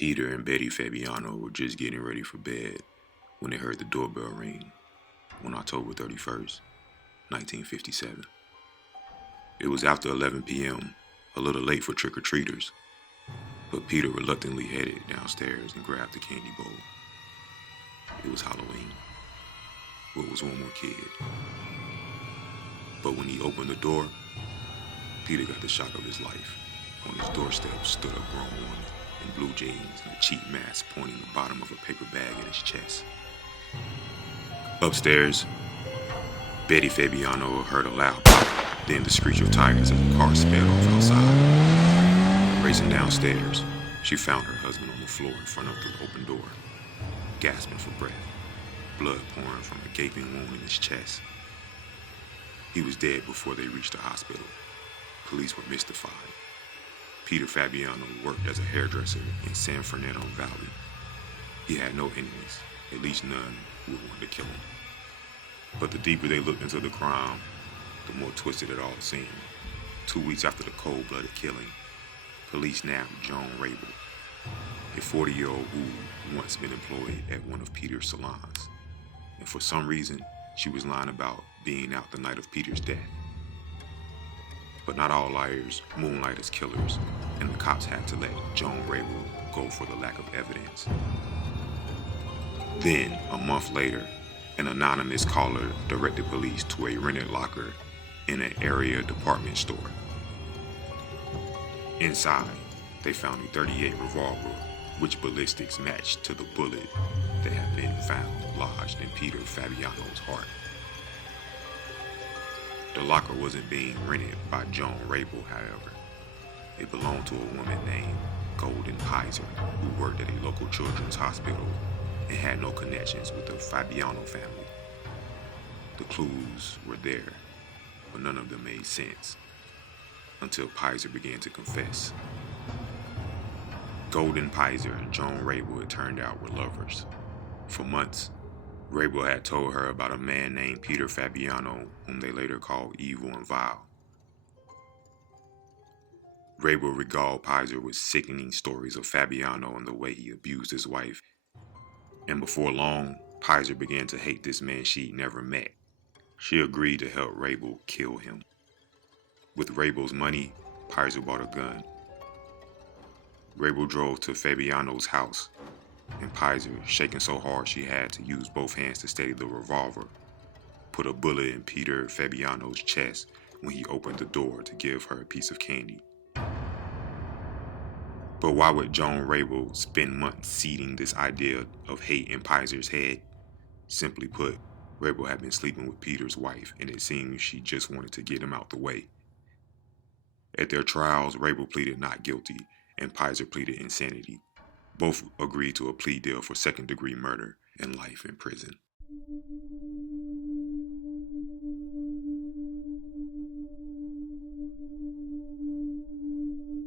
Peter and Betty Fabiano were just getting ready for bed when they heard the doorbell ring on October 31st, 1957. It was after 11 p.m., a little late for trick-or-treaters, but Peter reluctantly headed downstairs and grabbed the candy bowl. It was Halloween, but it was one more kid. But when he opened the door, Peter got the shock of his life. On his doorstep stood a grown woman in blue jeans and a cheap mask pointing the bottom of a paper bag at his chest. Upstairs, Betty Fabiano heard a loud pop, then the screech of tires as the car sped off outside. Racing downstairs, she found her husband on the floor in front of the open door, gasping for breath, blood pouring from a gaping wound in his chest. He was dead before they reached the hospital. Police were mystified. Peter Fabiano worked as a hairdresser in San Fernando Valley. He had no enemies, at least none who would want to kill him. But the deeper they looked into the crime, the more twisted it all seemed. 2 weeks after the cold-blooded killing, police nabbed Joan Rabel, a 40-year-old who once been employed at one of Peter's salons. And for some reason, she was lying about being out the night of Peter's death. But not all liars moonlight as killers, and the cops had to let Joan Rabel go for the lack of evidence. Then, a month later, an anonymous caller directed police to a rented locker in an area department store. Inside, they found a .38 revolver, which ballistics matched to the bullet that had been found lodged in Peter Fabiano's heart. The locker wasn't being rented by Joan Rabel, however. It belonged to a woman named Golden Pizer, who worked at a local children's hospital and had no connections with the Fabiano family. The clues were there, but none of them made sense, until Pizer began to confess. Golden Pizer and Joan Rabel, it turned out, were lovers. For months, Rabel had told her about a man named Peter Fabiano, whom they later called evil and vile. Rabel regaled Pizer with sickening stories of Fabiano and the way he abused his wife. And before long, Pizer began to hate this man she'd never met. She agreed to help Rabel kill him. With Rabel's money, Pizer bought a gun. Rabel drove to Fabiano's house, and Pizer, shaking so hard she had to use both hands to steady the revolver, put a bullet in Peter Fabiano's chest when he opened the door to give her a piece of candy. But why would Joan Rabel spend months seeding this idea of hate in Pizer's head? Simply put, Rabel had been sleeping with Peter's wife, and it seemed she just wanted to get him out the way. At their trials, Rabel pleaded not guilty, and Pizer pleaded insanity. Both agreed to a plea deal for second-degree murder and life in prison.